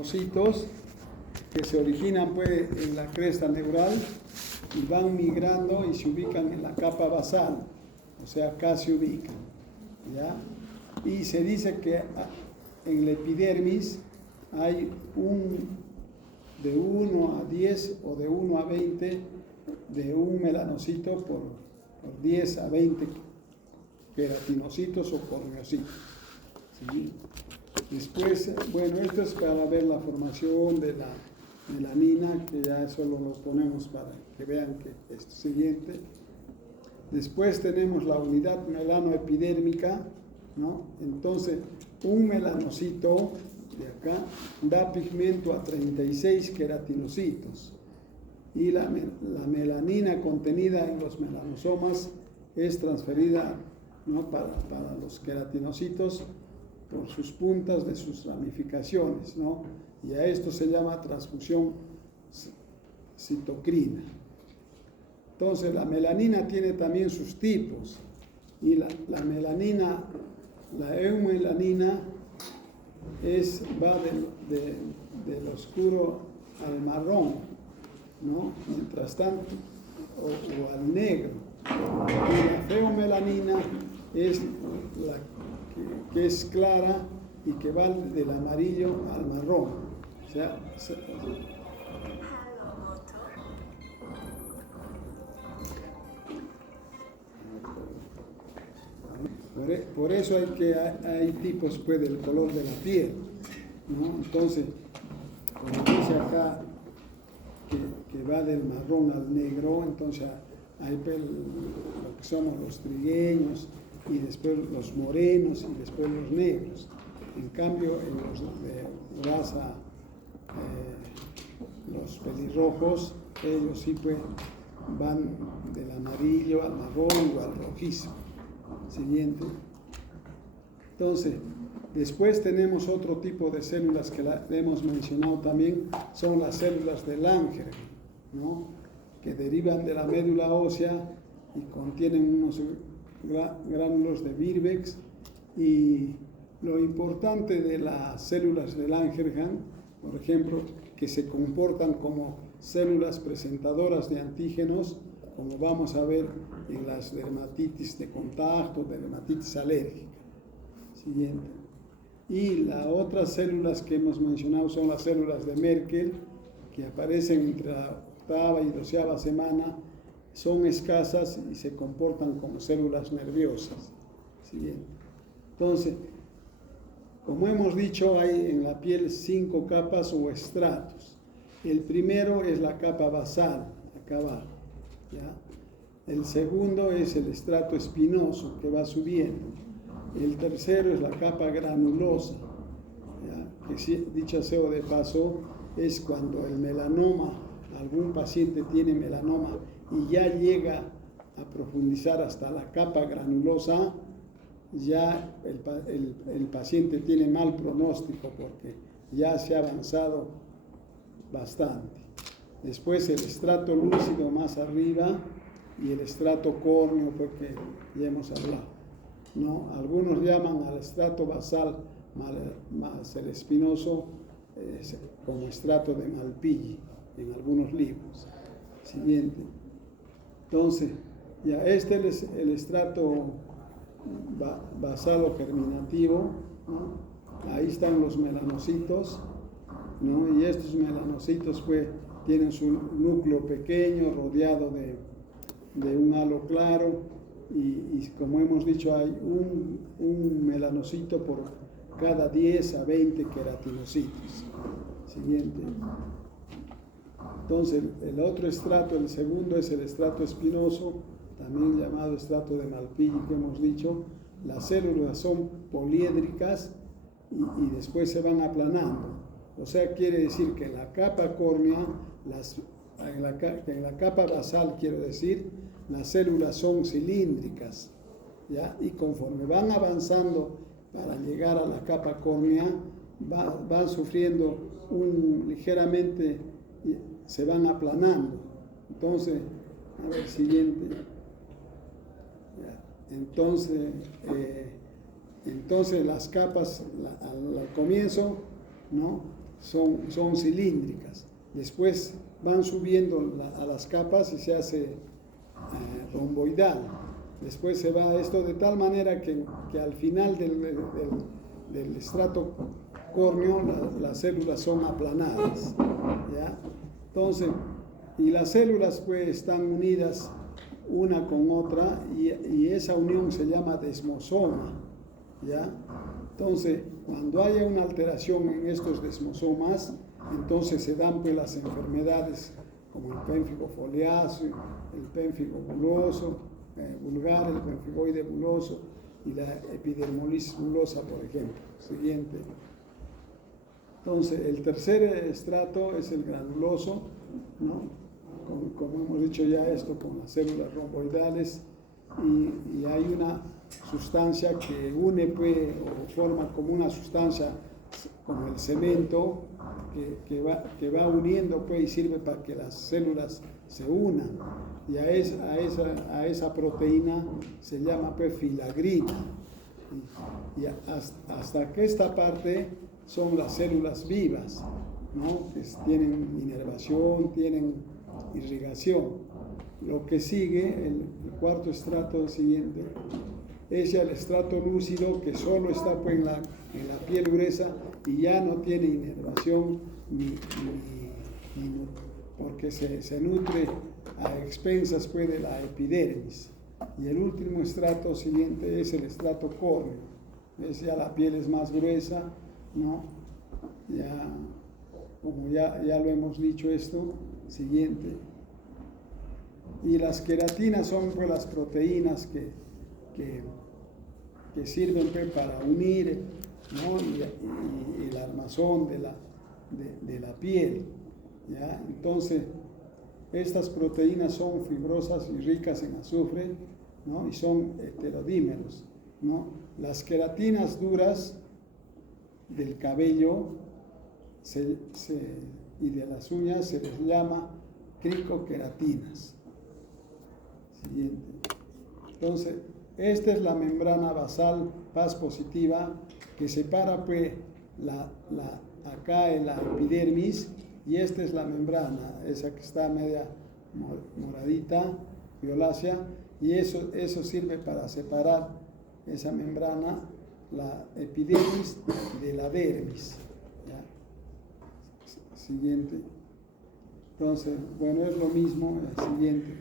melanocitos que se originan pues, en la cresta neural y van migrando y se ubican en la capa basal, o sea, acá se ubican, ¿ya? Y se dice que en la epidermis hay de 1 a 10 o de 1 a 20 de un melanocito por 10 a 20 queratinocitos o corneocitos, ¿sí? Después, bueno, esto es para ver la formación de la melanina, que ya solo lo ponemos para que vean que es siguiente. Después tenemos la unidad melanoepidérmica, ¿no? Entonces, un melanocito de acá da pigmento a 36 queratinocitos y la melanina contenida en los melanosomas es transferida, ¿no? para los queratinocitos por sus puntas de sus ramificaciones, ¿no? Y a esto se llama transfusión citocrina. Entonces la melanina tiene también sus tipos y la melanina, la eumelanina va del oscuro al marrón, ¿no? Mientras tanto, o al negro. Y la feomelanina es la que es clara y que va del amarillo al marrón. O sea, por eso hay tipos pues, del color de la piel, ¿no? Entonces, como dice acá que va del marrón al negro, entonces hay pues, lo que somos los trigueños, y después los morenos y después los negros. En cambio, en los de raza, los pelirrojos, ellos sí pues van del amarillo al marrón o al rojizo. Siguiente. Entonces, después tenemos otro tipo de células que hemos mencionado también, son las células de Langerhans, ¿no? Que derivan de la médula ósea y contienen unos gránulos de Birbeck. Y lo importante de las células de Langerhans, por ejemplo, que se comportan como células presentadoras de antígenos, como vamos a ver en las dermatitis de contacto, dermatitis alérgica. Siguiente. Y las otras células que hemos mencionado son las células de Merkel, que aparecen entre la 8ª y 12ª semana, son escasas y se comportan como células nerviosas. Siguiente. Entonces, como hemos dicho, hay en la piel 5 capas o estratos. El primero es la capa basal, acá abajo, ¿ya? El segundo es el estrato espinoso, que va subiendo. El tercero es la capa granulosa, ¿ya? Que dicho sea de paso, es cuando el melanoma, algún paciente tiene melanoma y ya llega a profundizar hasta la capa granulosa, ya el paciente tiene mal pronóstico porque ya se ha avanzado bastante. Después el estrato lúcido más arriba y el estrato córneo, porque ya hemos hablado, ¿no? Algunos llaman al estrato basal más el espinoso como estrato de Malpighi en algunos libros. Siguiente. Entonces, ya este es el estrato basal o germinativo, ¿no? Ahí están los melanocitos, ¿no? Y estos melanocitos pues tienen su núcleo pequeño rodeado de un halo claro y como hemos dicho hay un melanocito por cada 10 a 20 queratinocitos. Siguiente. Entonces el otro estrato, el segundo es el estrato espinoso, también llamado estrato de Malpighi, que hemos dicho. Las células son poliédricas y después se van aplanando. O sea, quiere decir que en la capa córnea, en la capa basal, quiero decir, las células son cilíndricas, ¿ya? Y conforme van avanzando para llegar a la capa córnea, van sufriendo ligeramente, se van aplanando. Entonces, a ver, siguiente. Entonces las capas al comienzo, ¿no? son cilíndricas. Después van subiendo a las capas y se hace romboidal. Después se va esto de tal manera que al final del estrato córneo las células son aplanadas, ¿ya? Entonces, y las células pues están unidas una con otra y esa unión se llama desmosoma, ¿ya? Entonces, cuando haya una alteración en estos desmosomas, entonces se dan pues las enfermedades como el pénfigo foliáceo, el pénfigo buloso, vulgar, el pemfigoide buloso y la epidermolisis bulosa, por ejemplo. Siguiente. Entonces, el tercer estrato es el granuloso, ¿no? Como hemos dicho ya, esto con las células romboidales, y hay una sustancia que une pues, o forma como una sustancia como el cemento que va uniendo pues, y sirve para que las células se unan, y a esa proteína se llama pues, filagrina, y hasta que esta parte son las células vivas, ¿no? Que tienen inervación, tienen irrigación. Lo que sigue, el cuarto estrato siguiente, es ya el estrato lúcido, que solo está pues, en la piel gruesa y ya no tiene inervación porque se nutre a expensas pues, de la epidermis. Y el último estrato siguiente es el estrato córneo. Es ya la piel es más gruesa, ¿no? Ya, como ya lo hemos dicho esto, siguiente. Y las queratinas son pues, las proteínas que sirven pues, para unir, ¿no? y el armazón de la piel, ¿ya? Entonces, estas proteínas son fibrosas y ricas en azufre, ¿no? Y son heterodímeros, ¿no? Las queratinas duras del cabello y de las uñas se les llama cricoqueratinas. Siguiente. Entonces, esta es la membrana basal paz positiva que separa pues, acá en la epidermis, y esta es la membrana, esa que está media moradita, violácea, y eso sirve para separar esa membrana, la epidermis de la dermis, ¿ya? Siguiente. Entonces, bueno, es lo mismo, el siguiente.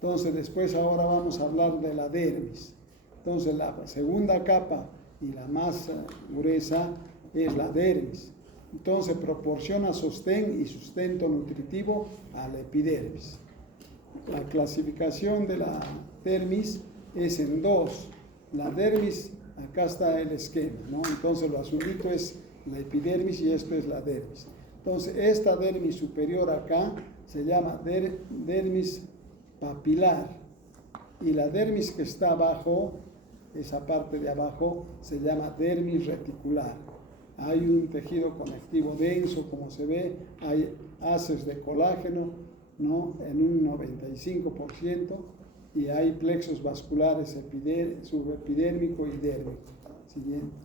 Entonces, después ahora vamos a hablar de la dermis. Entonces, la segunda capa y la más gruesa es la dermis. Entonces, proporciona sostén y sustento nutritivo a la epidermis. La clasificación de la dermis es en dos. La dermis, acá está el esquema, ¿no? Entonces, lo azulito es la epidermis y esto es la dermis. Entonces, esta dermis superior acá se llama dermis papilar, y la dermis que está abajo, esa parte de abajo, se llama dermis reticular. Hay un tejido conectivo denso, como se ve, hay haces de colágeno, ¿no? En un 95%, y hay plexos vasculares subepidérmico y dérmico. Siguiente.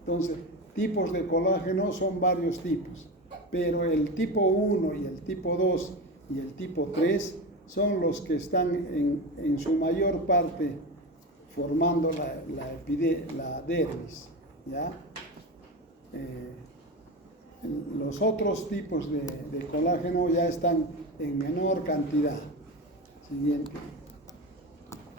Entonces, tipos de colágeno son varios tipos, pero el tipo 1 y el tipo 2 y el tipo 3 son los que están en su mayor parte formando la dermis, ¿ya? Los otros tipos de colágeno ya están en menor cantidad. Siguiente.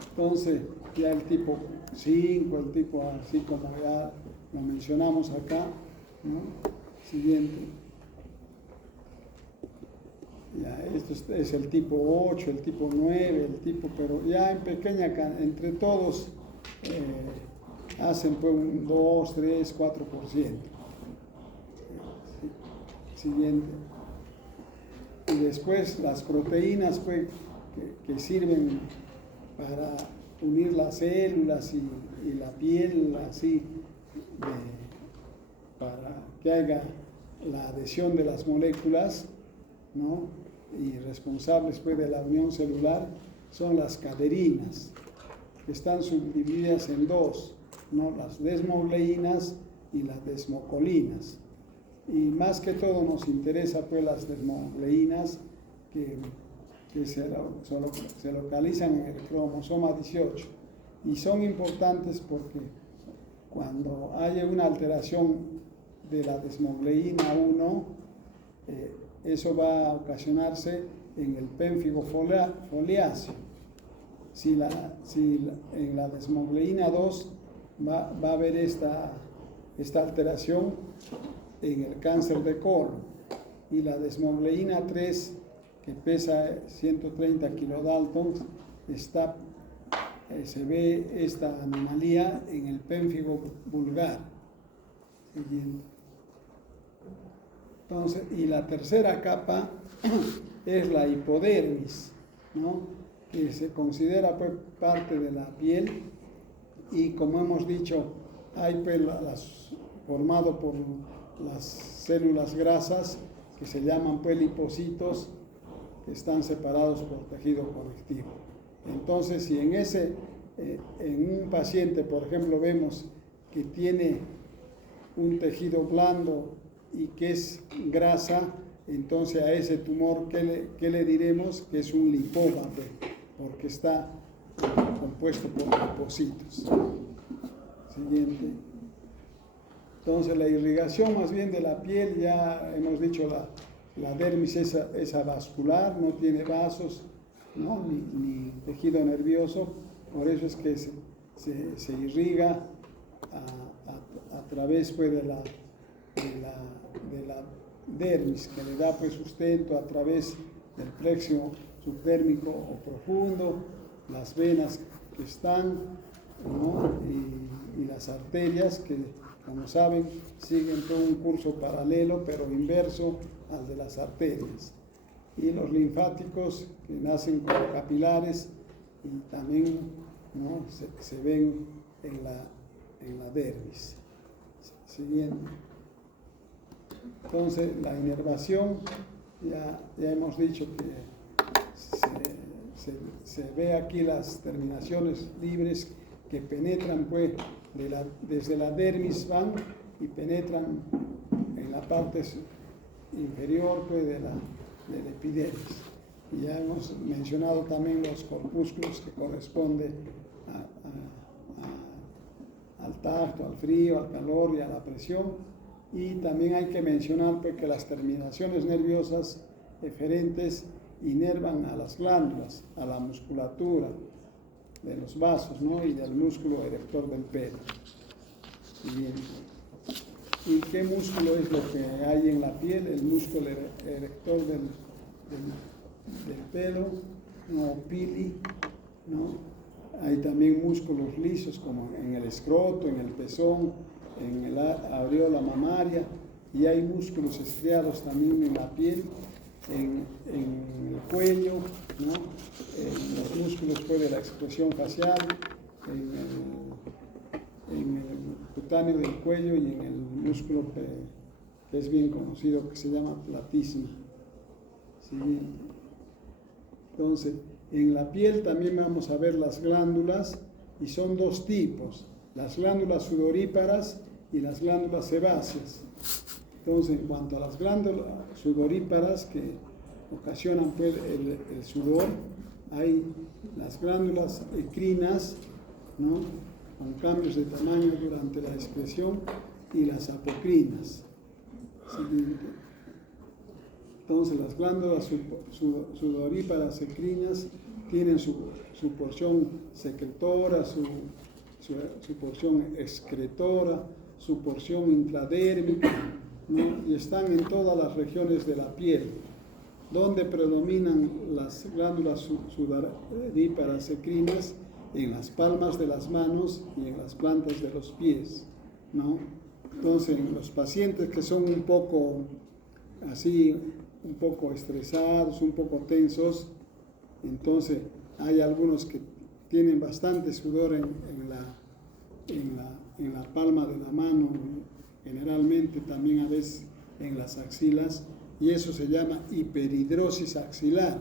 Entonces, ya el tipo 5, el tipo así como ya lo mencionamos acá, ¿no? Siguiente. Ya, esto es el tipo 8, el tipo 9, el tipo, pero ya en pequeña, entre todos hacen pues un 2, 3, 4%. Siguiente. Y después las proteínas pues, que sirven para unir las células y la piel, así, para que haya la adhesión de las moléculas, ¿no? Y responsables pues, de la unión celular, son las caderinas, que están subdivididas en dos, ¿no? Las desmogleínas y las desmocolinas. y más que todo nos interesa pues las desmogleínas que se localizan en el cromosoma 18 y son importantes porque cuando haya una alteración de la desmogleína 1, eso va a ocasionarse en el pénfigo foliáceo. Si en la desmogleína 2 va a haber esta alteración en el cáncer de colon, y la desmogleína 3, que pesa 130 kilodaltons, se ve esta anomalía en el pénfigo vulgar. Siguiente. Entonces, y la tercera capa es la hipodermis, ¿no? Que se considera pues, parte de la piel, y como hemos dicho, hay pues, formado por las células grasas que se llaman pues, lipocitos, que están separados por tejido conectivo. Entonces, si en un paciente, por ejemplo, vemos que tiene un tejido blando y que es grasa, entonces a ese tumor, ¿qué le diremos? Que es un lipoma, porque está compuesto por lipocitos. Siguiente. Entonces, la irrigación más bien de la piel, ya hemos dicho, la dermis es avascular, no tiene vasos, ¿no? ni tejido nervioso, por eso es que se irriga a través pues, de la dermis, que le da pues, sustento a través del plexo subdérmico o profundo, las venas que están, ¿no? y las arterias que, como saben, siguen todo un curso paralelo pero inverso al de las arterias, y los linfáticos que nacen como capilares y también, ¿no? se ven en la dermis. Siguiente. Entonces, la inervación, ya hemos dicho que se ve aquí las terminaciones libres que penetran pues, desde la dermis van y penetran en la parte inferior pues, del epidermis. Y ya hemos mencionado también los corpúsculos que corresponden al tacto, al frío, al calor y a la presión. Y también hay que mencionar pues, que las terminaciones nerviosas eferentes inervan a las glándulas, a la musculatura de los vasos, ¿no? y del músculo erector del pelo. Bien. ¿Y qué músculo es lo que hay en la piel? El músculo erector del pelo, ¿no? Pili, ¿no? Hay también músculos lisos como en el escroto, en el pezón, en el areola mamaria, y hay músculos estriados también en la piel, en el cuello, ¿no? En los músculos pues, de la expresión facial, en el cutáneo del cuello y en el músculo que es bien conocido, que se llama platisma. ¿Sí? Entonces, en la piel también vamos a ver las glándulas, y son dos tipos, las glándulas sudoríparas y las glándulas sebáceas. Entonces, en cuanto a las glándulas sudoríparas que ocasionan pues, el sudor, hay las glándulas ecrinas, ¿no? con cambios de tamaño durante la excreción, y las apocrinas. Siguiente. Entonces, las glándulas sudoríparas ecrinas tienen su porción secretora, su porción excretora, su porción intradérmica, ¿no? y están en todas las regiones de la piel. Donde predominan las glándulas sudoríparas ecrinas, en las palmas de las manos y en las plantas de los pies, ¿no? Entonces, en los pacientes que son un poco estresados, un poco tensos, entonces hay algunos que tienen bastante sudor en la palma de la mano, generalmente también a veces en las axilas, y eso se llama hiperhidrosis axilar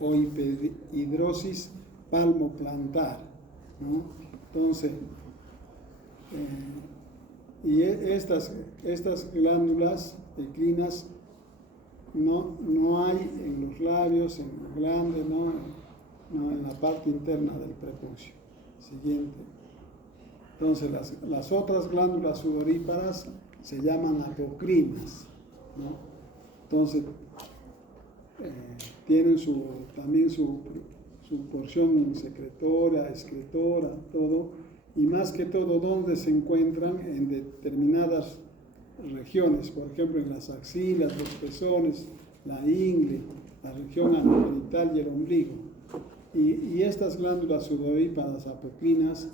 o hiperhidrosis palmoplantar, ¿no? Entonces, Y estas glándulas ecrinas no hay en los labios, en los glandes, no en la parte interna del prepucio. Siguiente. Entonces las otras glándulas sudoríparas se llaman apocrinas, ¿no? Entonces tienen también su porción secretora, excretora, todo, y más que todo donde se encuentran en determinadas regiones, por ejemplo en las axilas, los pezones, la ingle, la región anogenital y el ombligo. Y estas glándulas sudoríparas apocrinas,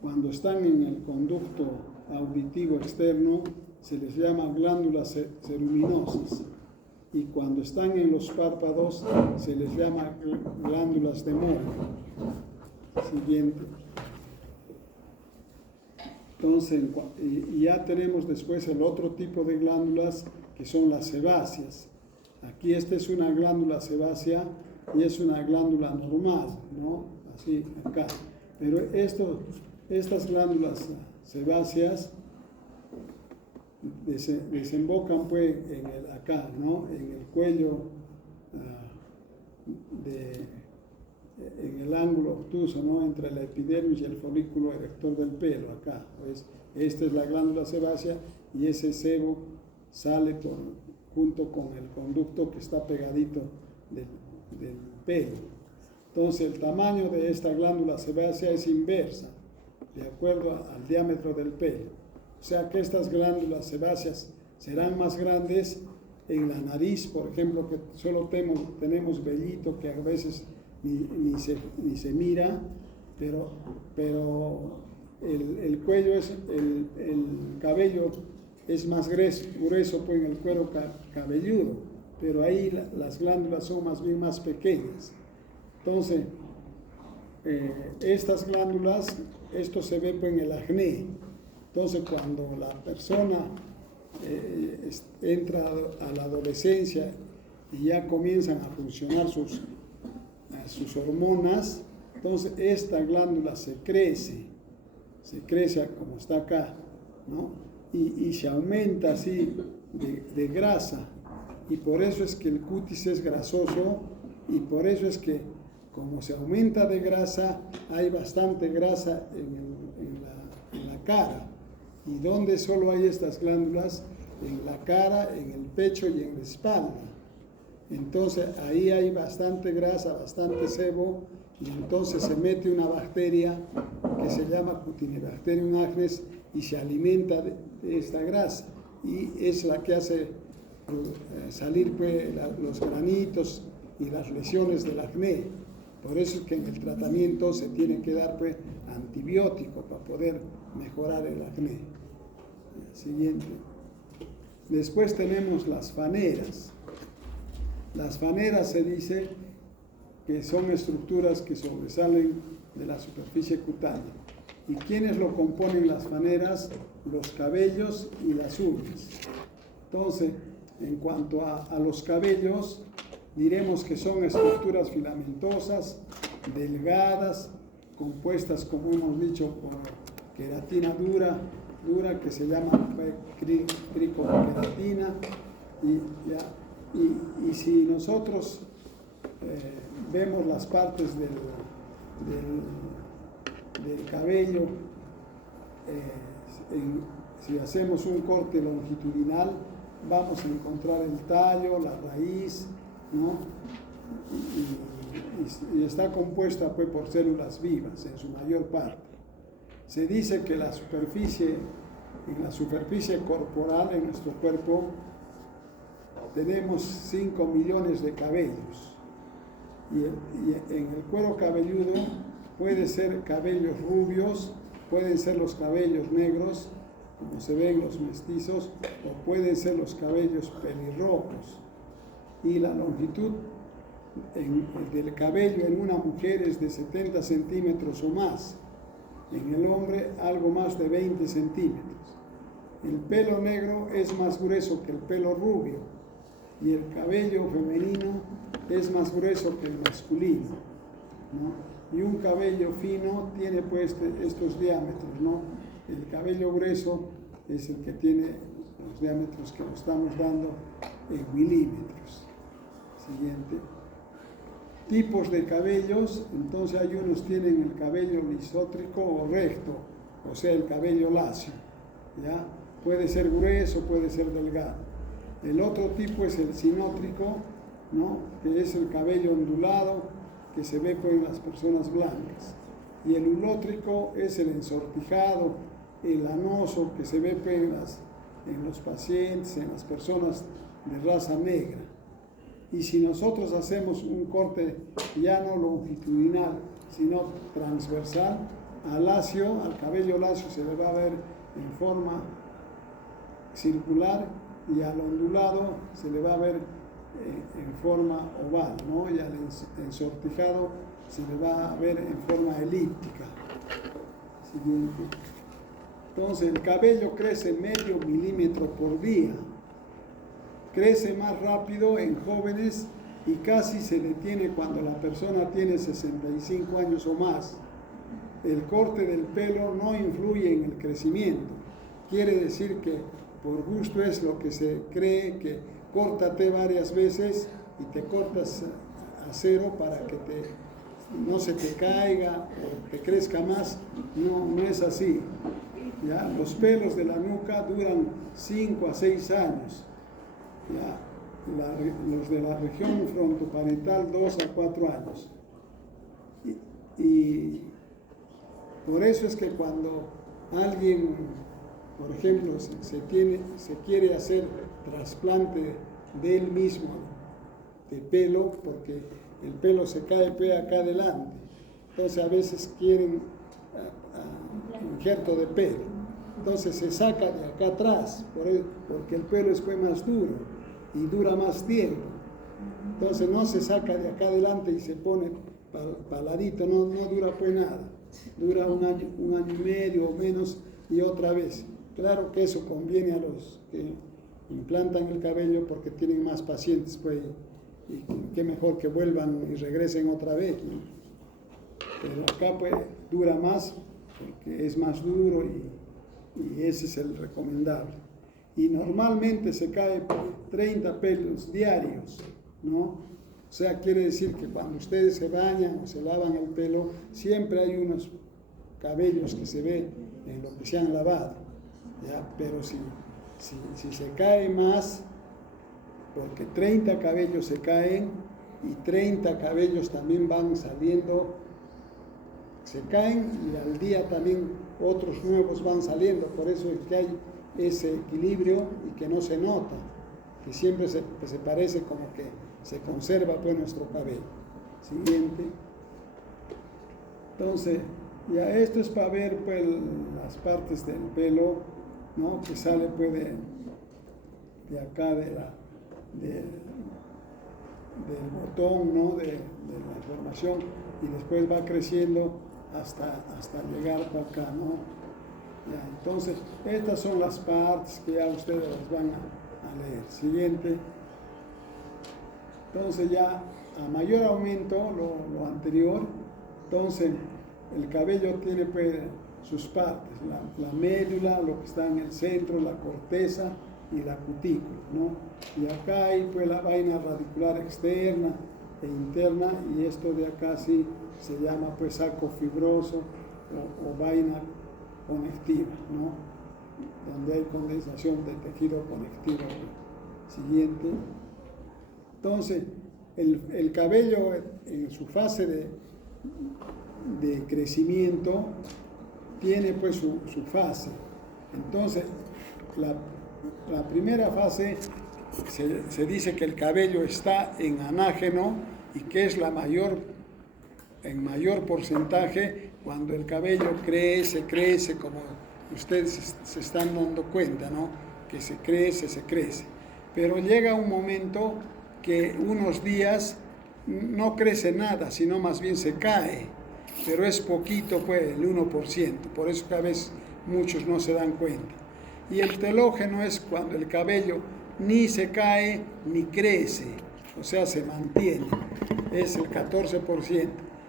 cuando están en el conducto auditivo externo, se les llama glándulas ceruminosas. Y cuando están en los párpados, se les llama glándulas de Moore. Siguiente. Entonces, ya tenemos después el otro tipo de glándulas, que son las sebáceas. Aquí esta es una glándula sebácea y es una glándula normal, ¿no? Así, acá. Pero estas glándulas sebáceas desembocan pues acá, ¿no? En el cuello, en el ángulo obtuso, ¿no? Entre la epidermis y el folículo erector del pelo, acá. Pues, esta es la glándula sebácea y ese sebo sale junto con el conducto que está pegadito del pelo. Entonces el tamaño de esta glándula sebácea es inversa, de acuerdo al diámetro del pelo. O sea que estas glándulas sebáceas serán más grandes en la nariz, por ejemplo, que solo tenemos vellito que a veces ni se mira, pero el cuello el cabello es más grueso pues, en el cuero cabelludo, pero ahí las glándulas son más bien más pequeñas. Entonces, estas glándulas, esto se ve pues, en el acné. Entonces, cuando la persona entra a la adolescencia y ya comienzan a funcionar sus hormonas, entonces esta glándula se crece como está acá, ¿no? Y se aumenta así de grasa, y por eso es que el cutis es grasoso, y por eso es que como se aumenta de grasa, hay bastante grasa en la cara. ¿Y dónde solo hay estas glándulas? En la cara, en el pecho y en la espalda. Entonces ahí hay bastante grasa, bastante sebo, y entonces se mete una bacteria que se llama Cutinibacterium acnes y se alimenta de esta grasa, y es la que hace salir pues, los granitos y las lesiones del acné. Por eso es que en el tratamiento se tiene que dar pues, antibiótico para poder mejorar el acné. Siguiente. Después tenemos las faneras. Las faneras se dice que son estructuras que sobresalen de la superficie cutánea. ¿Y quiénes lo componen las faneras? Los cabellos y las uñas. Entonces, en cuanto a los cabellos, diremos que son estructuras filamentosas, delgadas, compuestas, como hemos dicho, por queratina dura que se llama cricoqueratina, y si nosotros vemos las partes del cabello, si hacemos un corte longitudinal, vamos a encontrar el tallo, la raíz, ¿no? Y está compuesta pues, por células vivas en su mayor parte. Se dice que en la superficie corporal, en nuestro cuerpo, tenemos 5 millones de cabellos. Y en el cuero cabelludo puede ser cabellos rubios, pueden ser los cabellos negros, como se ven los mestizos, o pueden ser los cabellos pelirrojos. Y la longitud del cabello en una mujer es de 70 centímetros o más. En el hombre algo más de 20 centímetros. El pelo negro es más grueso que el pelo rubio y el cabello femenino es más grueso que el masculino, ¿no? Y un cabello fino tiene pues estos diámetros, ¿no? El cabello grueso es el que tiene los diámetros que lo estamos dando en milímetros. Siguiente. Tipos de cabellos, entonces hay unos tienen el cabello lisótrico o recto, o sea, el cabello lacio, ¿ya? Puede ser grueso, puede ser delgado. El otro tipo es el sinótrico, ¿no? Que es el cabello ondulado que se ve pues, en las personas blancas. Y el ulótrico es el ensortijado, el lanoso que se ve pues, en los pacientes, en las personas de raza negra. Y si nosotros hacemos un corte ya no longitudinal, sino transversal, al cabello lacio se le va a ver en forma circular y al ondulado se le va a ver en forma oval, ¿no? Y al ensortijado se le va a ver en forma elíptica. Siguiente. Entonces el cabello crece medio milímetro por día. Crece más rápido en jóvenes y casi se detiene cuando la persona tiene 65 años o más. El corte del pelo no influye en el crecimiento. Quiere decir que por gusto es lo que se cree, que córtate varias veces y te cortas a cero para que no se te caiga o te crezca más. No es así. ¿Ya? Los pelos de la nuca duran 5 a 6 años. ¿Ya? Los de la región frontoparietal 2 a 4 años. Y por eso es que cuando alguien, por ejemplo, se quiere hacer trasplante de él mismo de pelo, porque el pelo se cae acá adelante, entonces a veces quieren injerto de pelo, entonces se saca de acá atrás, porque el pelo es pues más duro y dura más tiempo, entonces no se saca de acá adelante y se pone paladito, no dura pues nada, dura un año y medio o menos y otra vez. Claro que eso conviene a los que implantan el cabello porque tienen más pacientes, pues, y qué mejor que vuelvan y regresen otra vez, ¿no? Pero acá pues dura más porque es más duro y ese es el recomendable. Y normalmente se cae por 30 pelos diarios, ¿no? O sea, quiere decir que cuando ustedes se bañan o se lavan el pelo, siempre hay unos cabellos que se ven en lo que se han lavado, ¿ya? Pero si se cae más, porque 30 cabellos se caen y 30 cabellos también van saliendo, se caen y al día también otros nuevos van saliendo, por eso es que hay ese equilibrio y que no se nota, que siempre se parece como que se conserva pues nuestro cabello. Siguiente. Entonces, ya esto es para ver pues las partes del pelo, ¿no? Que sale pues de acá del botón, ¿no? De la formación y después va creciendo hasta llegar para acá, ¿no? Ya, entonces, estas son las partes que ya ustedes las van a leer. Siguiente. Entonces ya a mayor aumento, lo anterior, entonces el cabello tiene pues sus partes, la médula, lo que está en el centro, la corteza y la cutícula, ¿no? Y acá hay pues la vaina radicular externa e interna y esto de acá sí se llama pues saco fibroso o vaina conectiva, ¿no? Donde hay condensación de tejido conectivo. Siguiente. Entonces, el cabello en su fase de crecimiento tiene pues su fase. Entonces, la primera fase se dice que el cabello está en anágeno y que es en mayor porcentaje cuando el cabello crece, como ustedes se están dando cuenta, ¿no? Que se crece. Pero llega un momento que unos días no crece nada, sino más bien se cae, pero es poquito, pues, el 1%, por eso que a veces muchos no se dan cuenta. Y el telógeno es cuando el cabello ni se cae ni crece, o sea, se mantiene, es el 14%,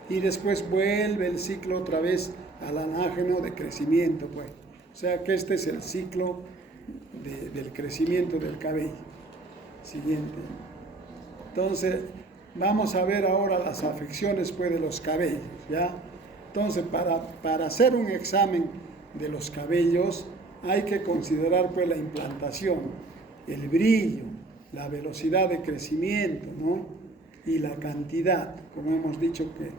y después vuelve el ciclo otra vez al anágeno de crecimiento, pues. O sea que este es el ciclo del crecimiento del cabello. Siguiente. Entonces, vamos a ver ahora las afecciones pues, de los cabellos, ¿ya? Entonces, para hacer un examen de los cabellos, hay que considerar pues, la implantación, el brillo, la velocidad de crecimiento, ¿no? Y la cantidad, como hemos dicho que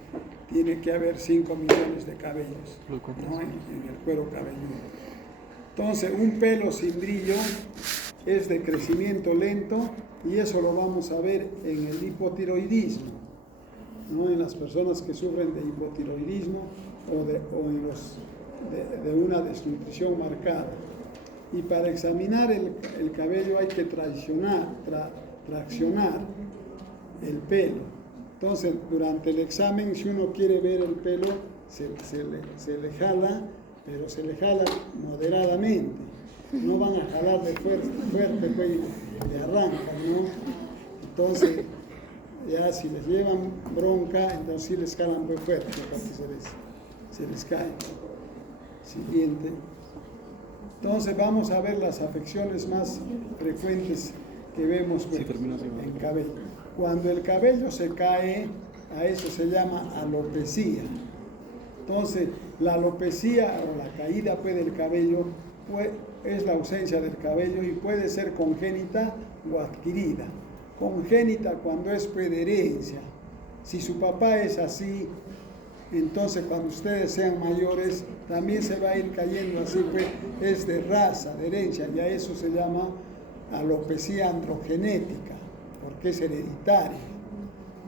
tiene que haber 5 millones de cabellos, ¿no? en el cuero cabelludo. Entonces, un pelo sin brillo es de crecimiento lento y eso lo vamos a ver en el hipotiroidismo, ¿no? En las personas que sufren de hipotiroidismo o en los de una desnutrición marcada. Y para examinar el cabello hay que traccionar el pelo. Entonces, durante el examen, si uno quiere ver el pelo, se le jala, pero se le jala moderadamente. No van a jalar de fuerte pues, le arrancan, ¿no? Entonces, ya si les llevan bronca, entonces sí les jalan muy fuerte, porque se les cae. Siguiente. Entonces vamos a ver las afecciones más frecuentes que vemos pues, en cabello. Cuando el cabello se cae, a eso se llama alopecia. Entonces, la alopecia o la caída pues, del cabello pues, es la ausencia del cabello y puede ser congénita o adquirida. Congénita cuando es pues, de herencia. Si su papá es así, entonces cuando ustedes sean mayores también se va a ir cayendo así, pues es de raza, de herencia, y a eso se llama alopecia androgenética, porque es hereditaria.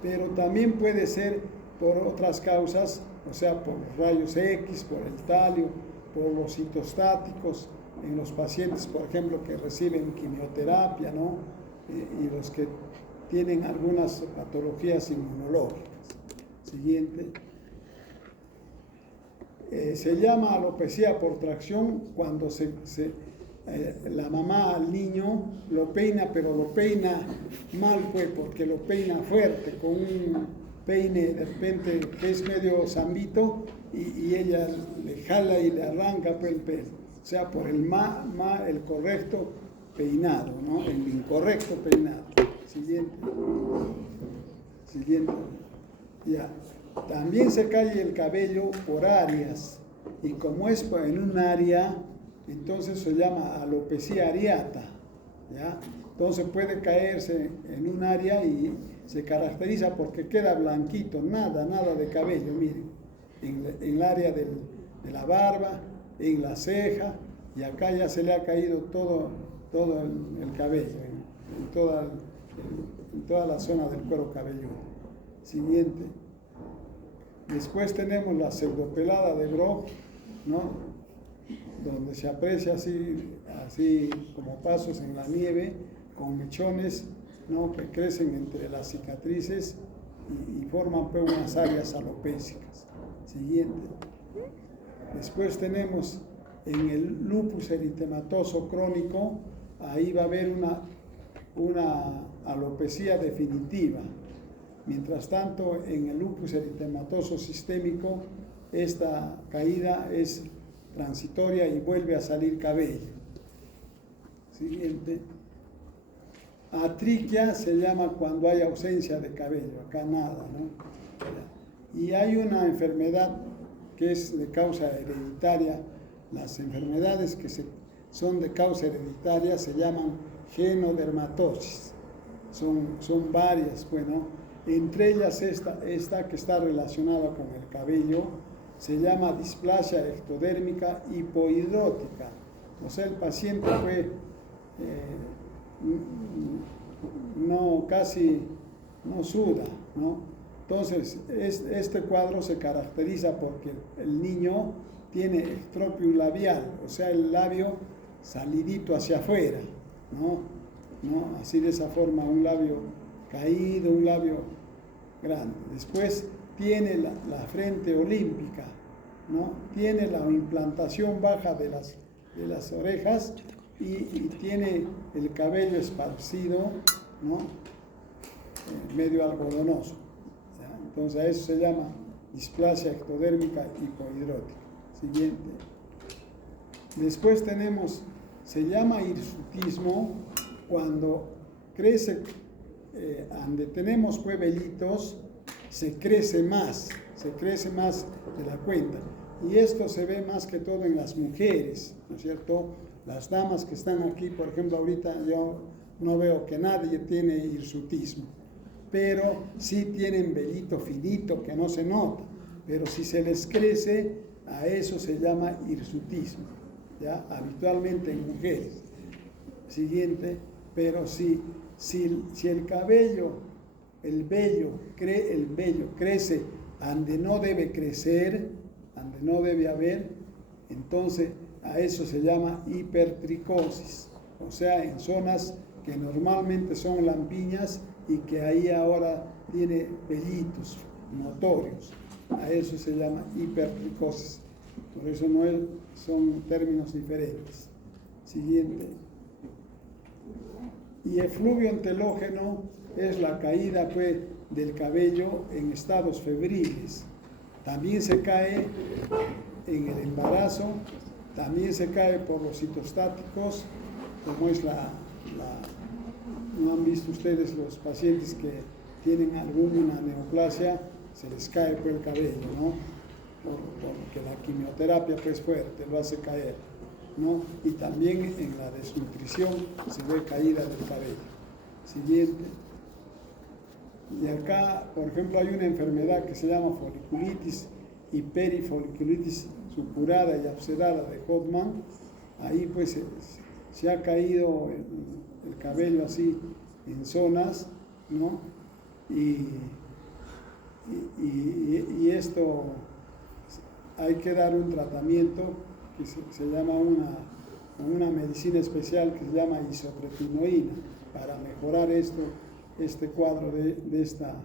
Pero también puede ser por otras causas, o sea, por rayos X, por el talio, por los citostáticos, en los pacientes, por ejemplo, que reciben quimioterapia, ¿no? Y los que tienen algunas patologías inmunológicas. Siguiente. Se llama alopecia por tracción cuando la mamá al niño lo peina, pero lo peina mal, pues, porque lo peina fuerte, con un peine de repente que es medio zambito y ella le jala y le arranca pues, el pelo. O sea, por el correcto peinado, ¿no? El incorrecto peinado. Siguiente. Ya. También se cae el cabello por áreas y como es en un área, entonces se llama alopecia areata, ¿ya? Entonces puede caerse en un área y se caracteriza porque queda blanquito, nada de cabello, miren, en el área de la barba, en la ceja y acá ya se le ha caído todo el cabello, en toda la zona del cuero cabelludo. Siguiente. Después tenemos la pseudopelada de Brock, ¿no? Donde se aprecia así como pasos en la nieve, con mechones, ¿no? Que crecen entre las cicatrices y forman pues, unas áreas alopécicas. Siguiente. Después tenemos en el lupus eritematoso crónico, ahí va a haber una alopecia definitiva. Mientras tanto, en el lupus eritematoso sistémico, esta caída es transitoria y vuelve a salir cabello. Siguiente. Atriquia se llama cuando hay ausencia de cabello, acá nada, ¿no? Y hay una enfermedad que es de causa hereditaria. Las enfermedades que son de causa hereditaria se llaman genodermatosis. Son varias, bueno. Entre ellas esta que está relacionada con el cabello se llama displasia ectodérmica hipohidrótica. O sea, el paciente casi no suda, ¿no? Entonces, este cuadro se caracteriza porque el niño tiene ectropium labial, o sea, el labio salidito hacia afuera, ¿no? Así de esa forma, un labio caído, un labio grande. Después tiene la frente olímpica, ¿no? Tiene la implantación baja de las orejas y tiene el cabello esparcido, ¿no? Medio algodonoso, ¿ya? Entonces a eso se llama displasia ectodérmica hipohidrótica. Siguiente. Después tenemos, se llama hirsutismo cuando crece, donde tenemos pues velitos, se crece más de la cuenta. Y esto se ve más que todo en las mujeres, ¿no es cierto? Las damas que están aquí, por ejemplo, ahorita yo no veo que nadie tiene hirsutismo, pero sí tienen velito finito que no se nota, pero si se les crece, a eso se llama hirsutismo, ¿ya? Habitualmente en mujeres. Siguiente, pero si el cabello, el vello crece donde no debe crecer, donde no debe haber, entonces a eso se llama hipertricosis, o sea, en zonas que normalmente son lampiñas y que ahí ahora tiene vellitos notorios, a eso se llama hipertricosis, por eso no son términos diferentes. Siguiente. Y efluvio entelógeno es la caída pues, del cabello en estados febriles. También se cae en el embarazo, también se cae por los citostáticos, como es ¿no han visto ustedes los pacientes que tienen alguna neoplasia? Se les cae pues el cabello, ¿no? Porque la quimioterapia pues fuerte lo hace caer, ¿no? Y también en la desnutrición se ve caída del cabello. Siguiente. Y acá, por ejemplo, hay una enfermedad que se llama foliculitis y perifoliculitis supurada y abscedada de Hodgman. Ahí pues se ha caído el cabello así en zonas, ¿no? Y esto hay que dar un tratamiento que se llama una medicina especial que se llama isotretinoína para mejorar este cuadro de esta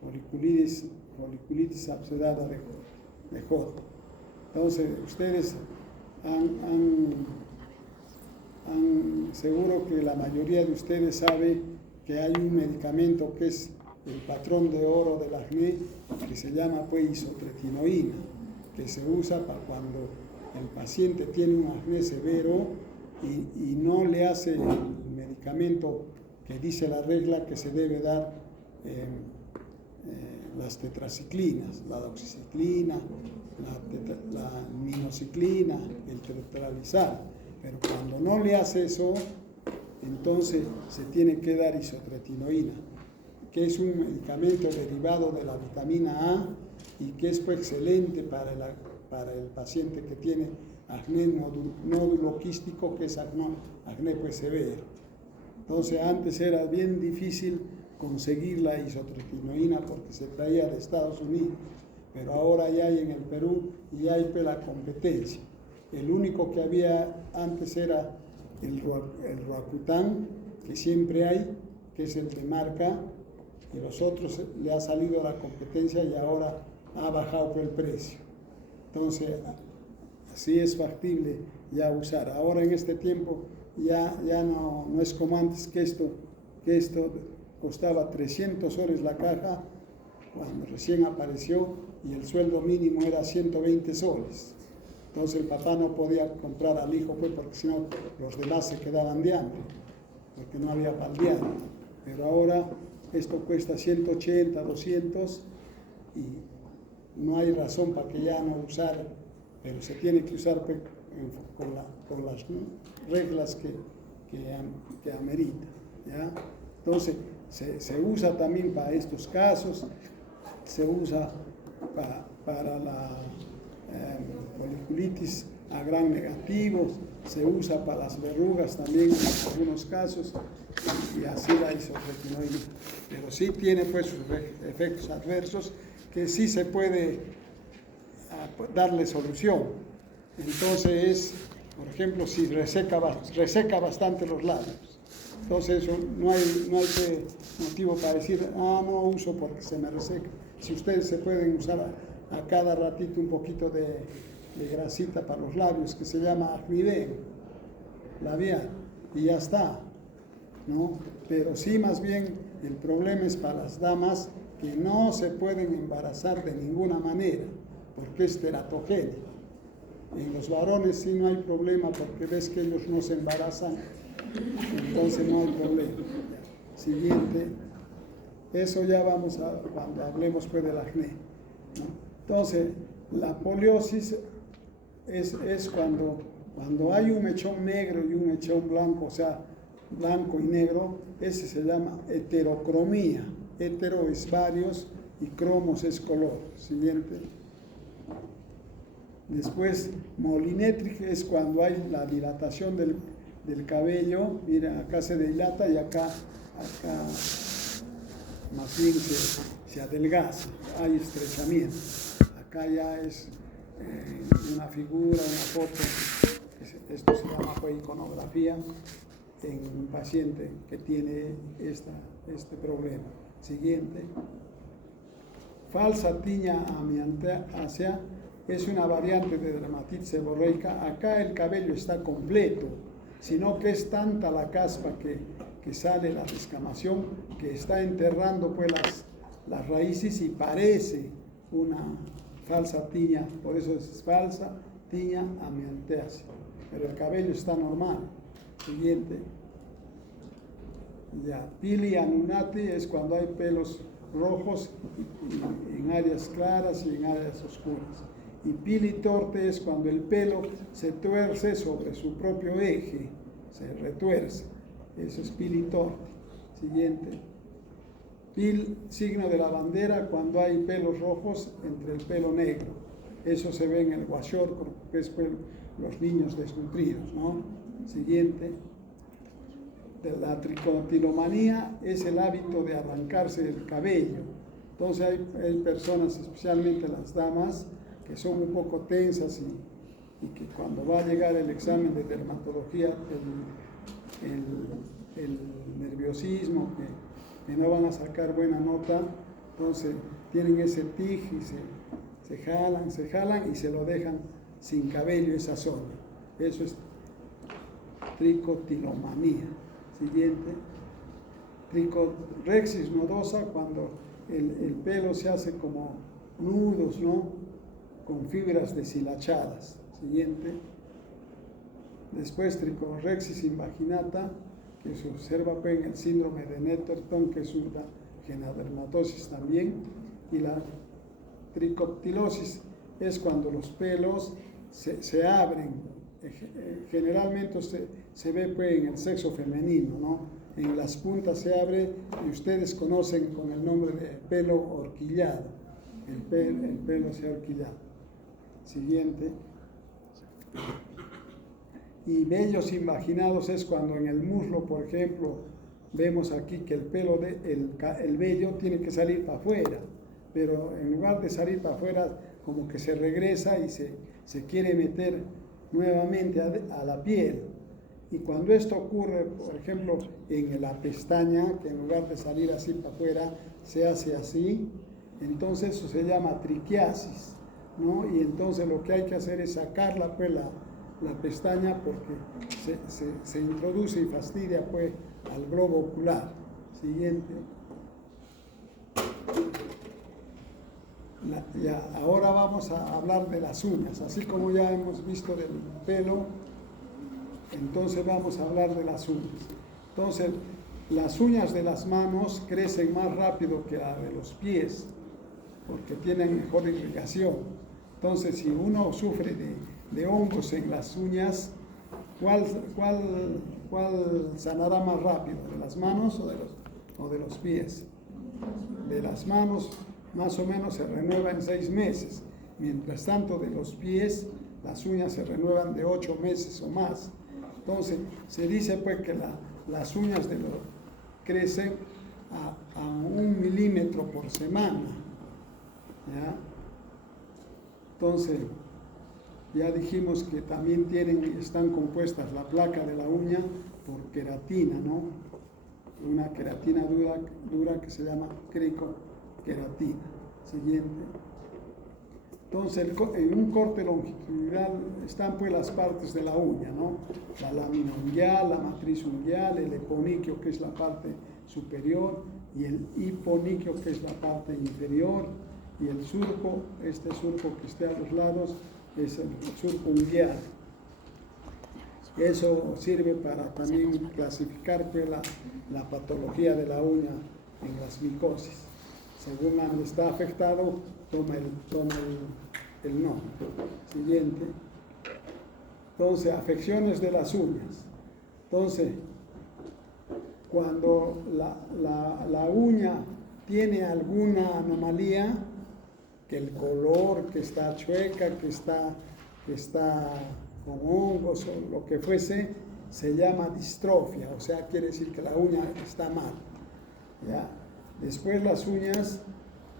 foliculitis abscedada de Hodgman. Entonces, ustedes seguro que la mayoría de ustedes sabe que hay un medicamento que es el patrón de oro del acné, que se llama pues isotretinoína, que se usa para cuando el paciente tiene un acné severo y no le hace el medicamento que dice la regla que se debe dar, las tetraciclinas, la doxiciclina, la minociclina, el tetralizal. Pero cuando no le hace eso, entonces se tiene que dar isotretinoína, que es un medicamento derivado de la vitamina A y que es pues, excelente para el paciente que tiene acné nódulo quístico, que es acné pues, severo. Entonces antes era bien difícil conseguir la isotretinoína porque se traía de Estados Unidos, pero ahora ya hay en el Perú y hay pues, la competencia. El único que había antes era el Roacutan, que siempre hay, que es el de marca, y los otros le ha salido la competencia y ahora ha bajado por el precio. Entonces, así es factible ya usar. Ahora en este tiempo ya no es como antes que esto costaba 300 soles la caja cuando recién apareció y el sueldo mínimo era 120 soles. Entonces el papá no podía comprar al hijo pues, porque si no los demás se quedaban de hambre, porque no había para el diario. Pero ahora esto cuesta 180, 200 y no hay razón para que ya no usar, pero se tiene que usar pues, con las reglas que amerita, ¿ya? Entonces se usa también para estos casos, se usa para la foliculitis a gran negativo, se usa para las verrugas también en algunos casos y así la isotretinoína. Pero sí tiene pues sus efectos adversos que sí se puede darle solución. Entonces por ejemplo, si reseca bastante los labios. Entonces eso, no hay motivo para decir, no uso porque se me reseca. Si ustedes se pueden usar a cada ratito un poquito de grasita para los labios que se llama acnidem labial y ya está, ¿no? Pero sí, más bien el problema es para las damas que no se pueden embarazar de ninguna manera porque es teratogénico. En los varones sí no hay problema porque ves que ellos no se embarazan, entonces no hay problema. Siguiente, eso ya vamos a cuando hablemos pues del acné, ¿no? Entonces, la poliosis es cuando hay un mechón negro y un mechón blanco, o sea, blanco y negro, ese se llama heterocromía. Hetero es varios y cromos es color. Siguiente. Después, molinétrica es cuando hay la dilatación del cabello. Mira, acá se dilata y acá más bien se adelgaza, hay estrechamiento. Acá ya es una figura, una foto. Esto se llama iconografía en un paciente que tiene este problema. Siguiente. Falsa tiña amiantácea es una variante de dermatitis seborreica. Acá el cabello está completo, sino que es tanta la caspa que sale la descamación que está enterrando pues las raíces y parece una falsa tiña, por eso es falsa tiña amiantácea, pero el cabello está normal. Siguiente. Ya, pili annunati es cuando hay pelos rojos en áreas claras y en áreas oscuras. Y pili torte es cuando el pelo se tuerce sobre su propio eje, se retuerce. Eso es pili torte. Siguiente. Pil, signo de la bandera, cuando hay pelos rojos entre el pelo negro. Eso se ve en el guasyorco, que es pues, los niños desnutridos, ¿no? Siguiente. De la tricotilomanía es el hábito de arrancarse el cabello. Entonces hay personas, especialmente las damas, que son un poco tensas y que cuando va a llegar el examen de dermatología, el nerviosismo, que no van a sacar buena nota, entonces tienen ese tig y se jalan y se lo dejan sin cabello esa zona. Eso es tricotilomanía. Siguiente. Tricorexis nodosa, cuando el pelo se hace como nudos, ¿no? Con fibras deshilachadas. Siguiente. Después, tricorexis invaginata, que se observa pues, en el síndrome de Netterton, que es una genodermatosis también. Y la tricoptilosis es cuando los pelos se abren. Generalmente se ve pues, en el sexo femenino, ¿no? En las puntas se abre y ustedes conocen con el nombre de pelo horquillado. El pelo se ha horquillado. Siguiente. Y vellos invaginados es cuando en el muslo, por ejemplo, vemos aquí que el vello tiene que salir para afuera, pero en lugar de salir para afuera, como que se regresa y se quiere meter nuevamente a la piel. Y cuando esto ocurre, por ejemplo, en la pestaña, que en lugar de salir así para afuera, se hace así, entonces eso se llama triquiasis, ¿no? Y entonces lo que hay que hacer es sacarla, pues, la pestaña, porque se introduce y fastidia, pues, al globo ocular. Siguiente. Ahora vamos a hablar de las uñas, así como ya hemos visto del pelo, entonces vamos a hablar de las uñas. Entonces, las uñas de las manos crecen más rápido que las de los pies, porque tienen mejor irrigación. Entonces, si uno sufre de hongos en las uñas, ¿cuál sanará más rápido? ¿De las manos o de los pies? De las manos más o menos se renueva en 6 meses. Mientras tanto, de los pies, las uñas se renuevan de 8 meses o más. Entonces, se dice pues que las uñas crecen a 1 milímetro por semana. ¿Ya? Entonces, ya dijimos que también están compuestas la placa de la uña por queratina, ¿no? Una queratina dura que se llama cricoqueratina. Siguiente. Entonces, en un corte longitudinal están pues las partes de la uña, ¿no? La lámina unguial, la matriz unguial, el eponiquio, que es la parte superior, y el hiponiquio, que es la parte inferior, y el surco, este surco que esté a los lados, es el subungual. Eso sirve para también clasificar pues, la patología de la uña en las micosis. Según donde está afectado, toma el nombre. Siguiente. Entonces, afecciones de las uñas. Entonces, cuando la uña tiene alguna anomalía, que el color, que está chueca, que está con hongos o lo que fuese, se llama distrofia, o sea, quiere decir que la uña está mal. ¿Ya? Después las uñas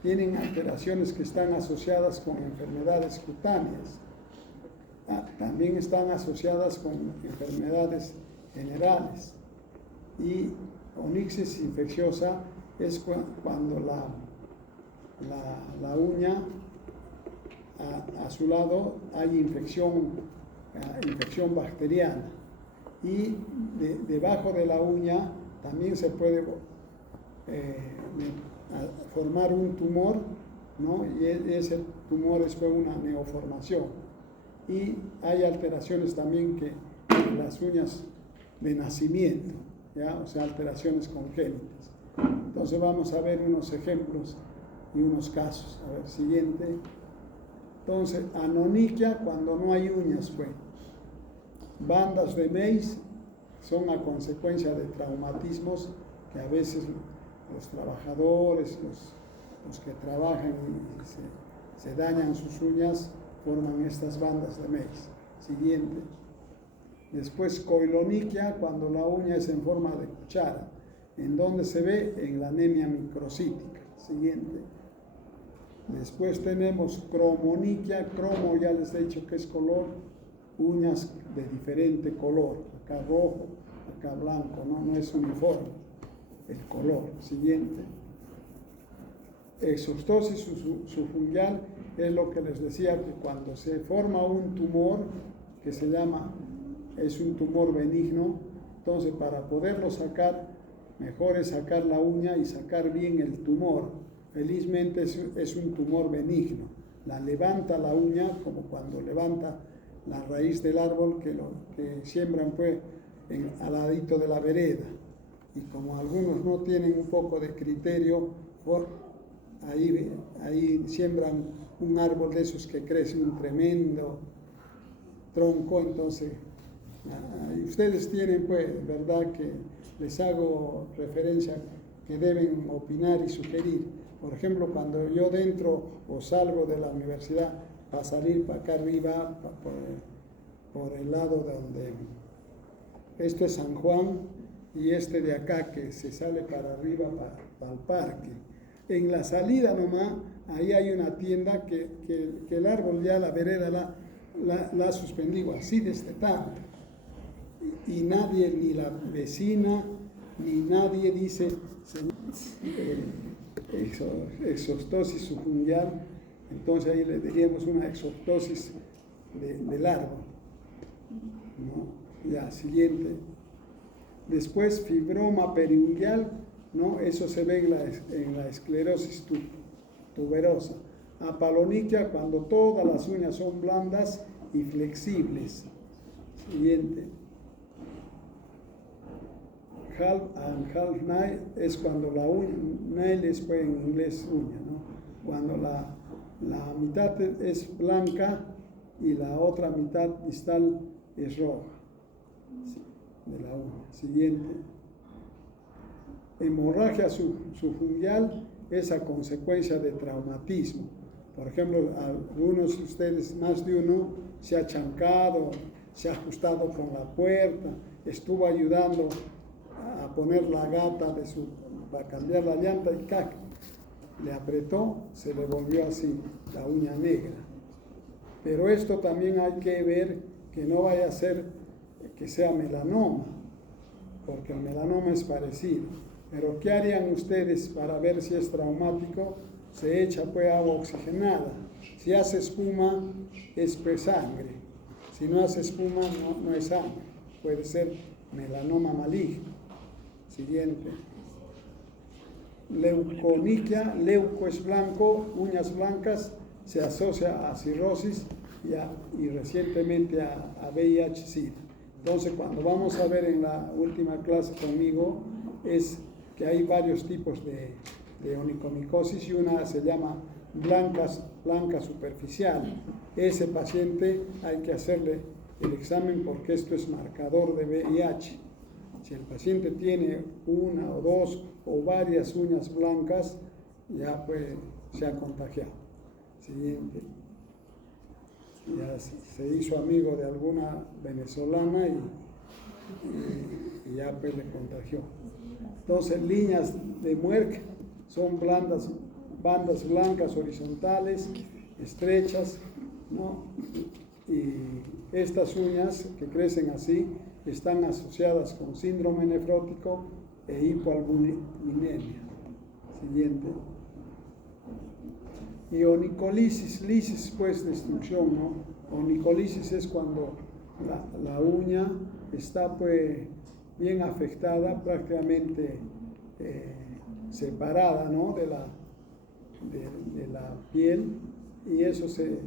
tienen alteraciones que están asociadas con enfermedades cutáneas. También están asociadas con enfermedades generales. Y onixis infecciosa es cuando la uña a su lado hay infección bacteriana. Y debajo de la uña también se puede formar un tumor, ¿no? Y ese tumor es una neoformación. Y hay alteraciones también en las uñas de nacimiento, ¿ya? O sea, alteraciones congénitas. Entonces vamos a ver unos ejemplos y unos casos. A ver, siguiente. Entonces, anonychia cuando no hay uñas, pues. Bandas de Meigs son a consecuencia de traumatismos que a veces los trabajadores, los que trabajan y se dañan sus uñas, forman estas bandas de Meigs. Siguiente. Después, coilonychia cuando la uña es en forma de cuchara. ¿En dónde se ve? En la anemia microcítica. Siguiente. Después tenemos cromonychia. Cromo ya les he dicho que es color, uñas de diferente color. Acá rojo, acá blanco, no es uniforme el color. Siguiente. Exostosis subungual es lo que les decía, que cuando se forma un tumor que es un tumor benigno, entonces para poderlo sacar, mejor es sacar la uña y sacar bien el tumor. Felizmente es un tumor benigno. La levanta la uña como cuando levanta la raíz del árbol que siembran pues al ladito de la vereda. Y como algunos no tienen un poco de criterio, ahí siembran un árbol de esos que crece un tremendo tronco. Entonces, ustedes tienen pues, verdad que les hago referencia que deben opinar y sugerir. Por ejemplo, cuando yo dentro o salgo de la universidad para salir para acá arriba, por el lado donde esto es San Juan y este de acá que se sale para arriba para el parque. En la salida nomás, ahí hay una tienda que el árbol ya, la vereda la ha suspendido así de este tanto. Y nadie, ni la vecina, ni nadie dice exostosis subungual. Entonces ahí le diríamos una exostosis del árbol, ¿no? Ya, siguiente. Después, fibroma periungual, ¿no? Eso se ve en la esclerosis tuberosa. Apalonychia cuando todas las uñas son blandas y flexibles. Siguiente. Half and half nail es cuando la uña, nail es pues en inglés uña, ¿no? Cuando la mitad es blanca y la otra mitad distal es roja de la uña. Siguiente. Hemorragia subungual es a consecuencia de traumatismo. Por ejemplo, algunos de ustedes, más de uno, se ha chancado, se ha ajustado con la puerta, estuvo ayudando a poner la gata para cambiar la llanta y ¡cac! Le apretó, se le volvió así la uña negra. Pero esto también hay que ver que no vaya a ser que sea melanoma, porque el melanoma es parecido. Pero ¿qué harían ustedes para ver si es traumático? Se echa pues agua oxigenada. Si hace espuma, es pues sangre. Si no hace espuma, no es sangre. Puede ser melanoma maligno. Siguiente. Leuconychia, leuco es blanco, uñas blancas, se asocia a cirrosis y recientemente a VIH-Sida. Entonces, cuando vamos a ver en la última clase conmigo, es que hay varios tipos de onicomicosis y una se llama blanca superficial. Ese paciente hay que hacerle el examen porque esto es marcador de VIH. Si el paciente tiene una o dos o varias uñas blancas, ya pues se ha contagiado. Siguiente. Ya se hizo amigo de alguna venezolana y ya pues le contagió. Entonces, líneas de Muerk son bandas blancas horizontales, estrechas, ¿no? Y estas uñas que crecen así están asociadas con síndrome nefrótico e hipoalbuminemia. Siguiente. Y onicolisis, lisis pues destrucción, ¿no? Onicolisis es cuando la uña está pues bien afectada, prácticamente separada, ¿no? de la piel, y eso se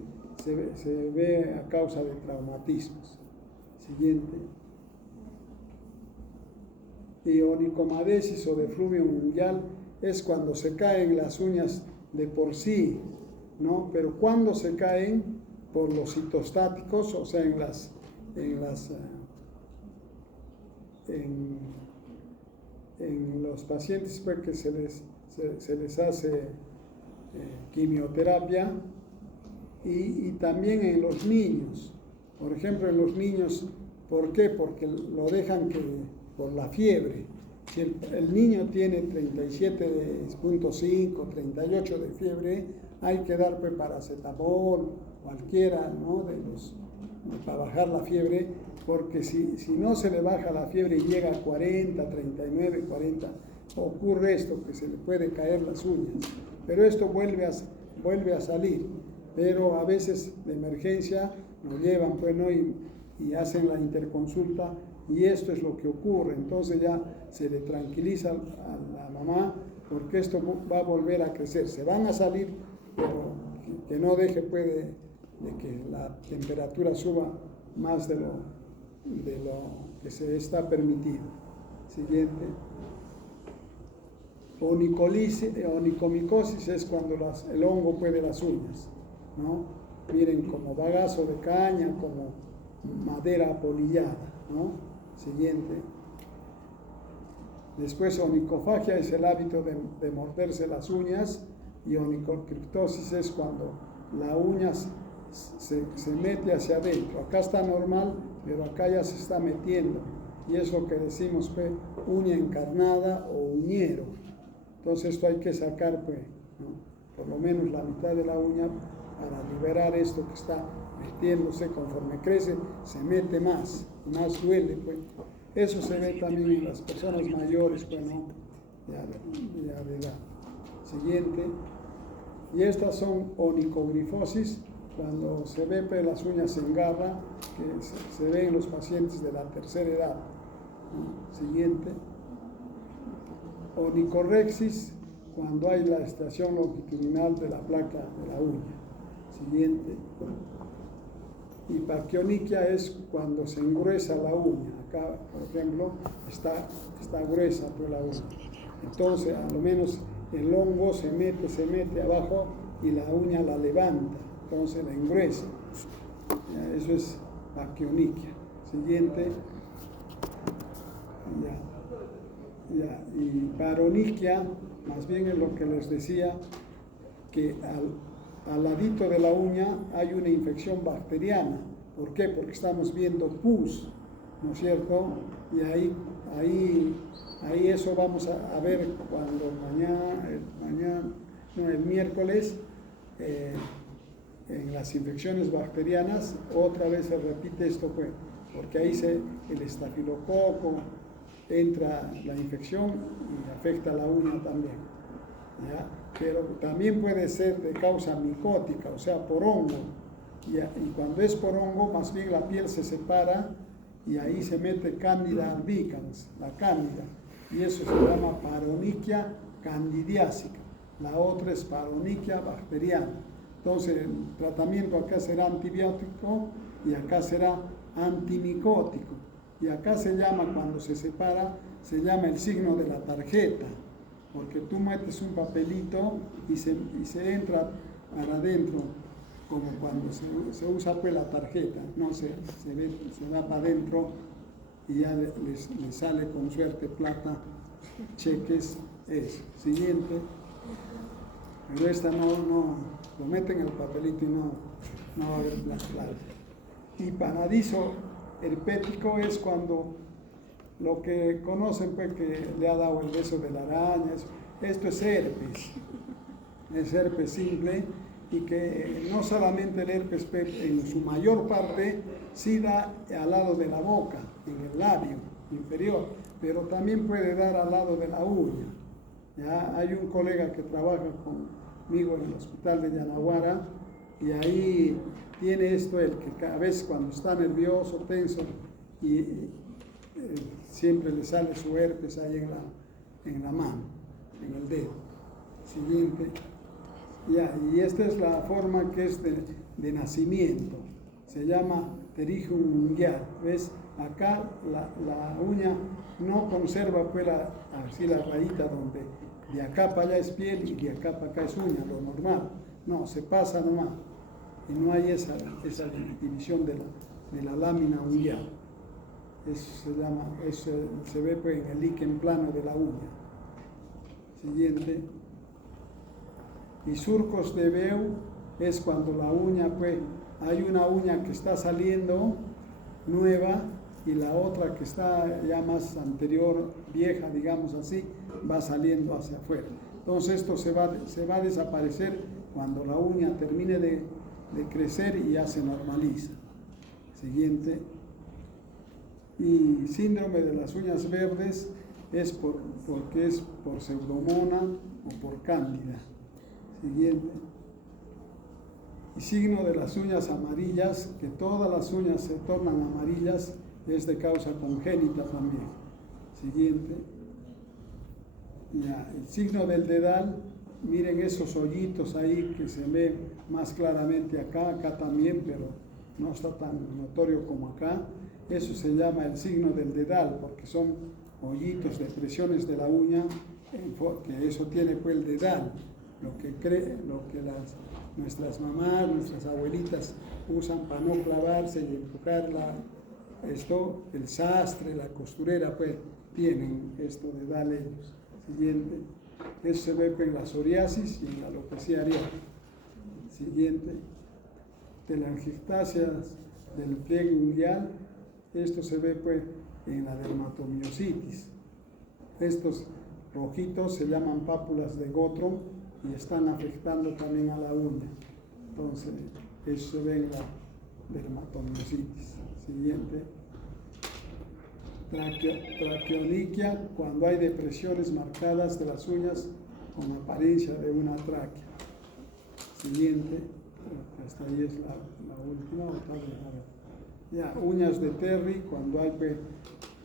ve a causa de traumatismos. Siguiente. Y onicomadesis o defluvio unguial es cuando se caen las uñas de por sí, ¿no? Pero cuando se caen por los citostáticos, o sea, en los pacientes pues, que se les hace quimioterapia, y también en los niños. Por ejemplo, en los niños, ¿por qué? Porque lo dejan por la fiebre. Si el niño tiene 37.5, 38 de fiebre, hay que dar pues, paracetamol, cualquiera, ¿no? Para bajar la fiebre, porque si no se le baja la fiebre y llega a 40, 39, 40, ocurre esto, que se le puede caer las uñas. Pero esto vuelve a salir. Pero a veces de emergencia lo llevan, pues, ¿no? y hacen la interconsulta, y esto es lo que ocurre. Entonces ya se le tranquiliza a la mamá, porque esto va a volver a crecer. Se van a salir, pero que no deje pues, de que la temperatura suba más de lo que se está permitido. Siguiente. Onicomicosis es cuando el hongo puede las uñas, ¿no? Miren, como bagazo de caña, como madera apolillada, ¿no? Siguiente. Después, onicofagia es el hábito de morderse las uñas, y onicocriptosis es cuando la uña se mete hacia adentro. Acá está normal, pero acá ya se está metiendo, y es lo que decimos pues, uña encarnada o uñero. Entonces esto hay que sacar pues, ¿no? Por lo menos la mitad de la uña para liberar esto que está metiéndose. Conforme crece, se mete más duele pues. Eso se ve también en las personas mayores, pues, ¿no? ya de edad. Siguiente. Y estas son onicogrifosis, cuando se ve pues, las uñas en garra, que se ve en los pacientes de la tercera edad. Siguiente. Onicorrexis, cuando hay la estación longitudinal de la placa de la uña. Siguiente. Y paquioniquia es cuando se engruesa la uña. Acá, por ejemplo, está gruesa pues, la uña. Entonces, a lo menos el hongo se mete abajo y la uña la levanta. Entonces la engruesa. Ya, eso es paquioniquia. Siguiente. Y paroniquia, más bien es lo que les decía, que al ladito de la uña hay una infección bacteriana. ¿Por qué? Porque estamos viendo pus, ¿no es cierto? Y ahí eso vamos a ver cuando el miércoles, en las infecciones bacterianas, otra vez se repite esto, pues, porque ahí el estafilococo entra la infección y afecta la uña también, ¿ya? Pero también puede ser de causa micótica, o sea, por hongo, y cuando es por hongo, más bien la piel se separa y ahí se mete Candida albicans, la cándida, y eso se llama paroniquia candidiásica. La otra es paroniquia bacteriana. Entonces el tratamiento acá será antibiótico y acá será antimicótico. Y acá se llama, cuando se separa, se llama el signo de la tarjeta, porque tú metes un papelito y se entra para adentro, como cuando se usa pues la tarjeta, no se va para adentro y ya le sale con suerte plata, cheques, eso. Siguiente. Pero esta no, lo meten en el papelito y no va a haber plata. Y panadizo herpético es cuando lo que conocen pues que le ha dado el beso de la araña, esto es herpes simple, y que no solamente el herpes en su mayor parte sí da al lado de la boca, en el labio inferior, pero también puede dar al lado de la uña. ¿Ya? Hay un colega que trabaja conmigo en el hospital de Yanaguara y ahí tiene esto, el que cada vez cuando está nervioso, tenso, y siempre le sale su herpes ahí en la mano, en el dedo. Siguiente. Ya, y esta es la forma que es de nacimiento. Se llama pterigium unguial. ¿Ves? Acá la uña no conserva pues así la rayita donde de acá para allá es piel y de acá para acá es uña, lo normal. No, se pasa nomás. Y no hay esa división de la lámina unguial. Eso se ve pues en el líquen plano de la uña. Siguiente. Y surcos de Beu es cuando la uña, pues, hay una uña que está saliendo nueva y la otra que está ya más anterior, vieja, digamos así, va saliendo hacia afuera. Entonces esto se va a desaparecer cuando la uña termine de crecer y ya se normaliza. Siguiente. Y síndrome de las uñas verdes es porque es por pseudomonas o por cándida. Siguiente. Y signo de las uñas amarillas, que todas las uñas se tornan amarillas, es de causa congénita también. Siguiente. Ya, el signo del dedal, miren esos hoyitos ahí que se ven más claramente acá también, pero no está tan notorio como acá. Eso se llama el signo del dedal, porque son hoyitos, depresiones de la uña, que eso tiene pues el dedal. Lo que nuestras mamás, nuestras abuelitas usan para no clavarse y empujar el sastre, la costurera, pues tienen esto de darle ellos. Siguiente. Eso se ve pues, en la psoriasis y en la alopecia areata. Siguiente. Telangiectasias del pliegue unguial. Esto se ve pues en la dermatomiositis. Estos rojitos se llaman pápulas de Gottron y están afectando también a la uña. Entonces, eso se ve en la dermatomiositis. Siguiente. Traqueoniquia, cuando hay depresiones marcadas de las uñas con apariencia de una tráquea. Siguiente. Hasta ahí es la última. Ya, uñas de Terry, cuando hay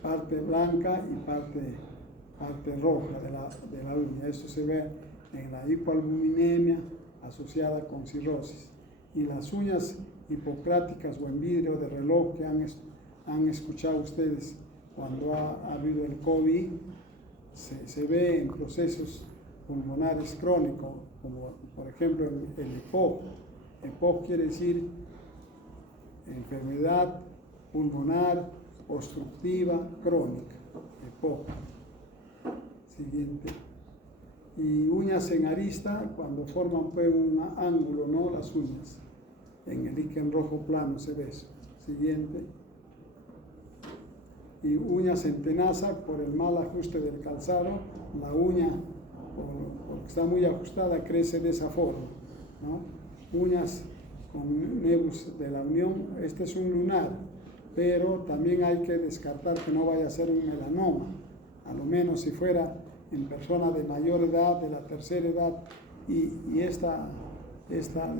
parte blanca y parte roja de la uña. Esto se ve en la hipoalbuminemia asociada con cirrosis. Y las uñas hipocráticas o en vidrio de reloj que han escuchado ustedes cuando ha habido el COVID, se ve en procesos pulmonares crónicos, como por ejemplo el EPOC. EPOC quiere decir enfermedad pulmonar obstructiva crónica. EPOC. Siguiente. Y uñas en arista, cuando forman pues un ángulo, ¿no? Las uñas. En el líquen rojo plano se ve eso. Siguiente. Y uñas en tenaza, por el mal ajuste del calzado, la uña, porque está muy ajustada, crece de esa forma, ¿no? Uñas con nebus de la unión, este es un lunar, pero también hay que descartar que no vaya a ser un melanoma, a lo menos si fuera en personas de mayor edad, de la tercera edad, y esta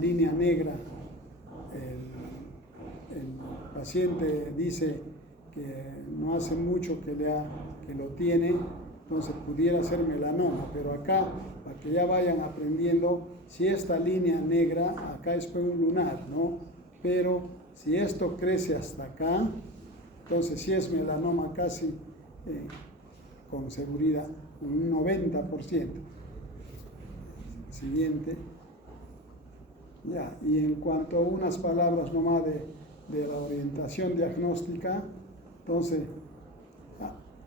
línea negra, el paciente dice que no hace mucho que lo tiene, entonces pudiera ser melanoma, pero acá, para para que ya vayan aprendiendo. Si esta línea negra, acá es un lunar, ¿no? Pero si esto crece hasta acá, entonces sí es melanoma casi con seguridad, un 90%. Siguiente. Ya, y en cuanto a unas palabras nomás de la orientación diagnóstica, entonces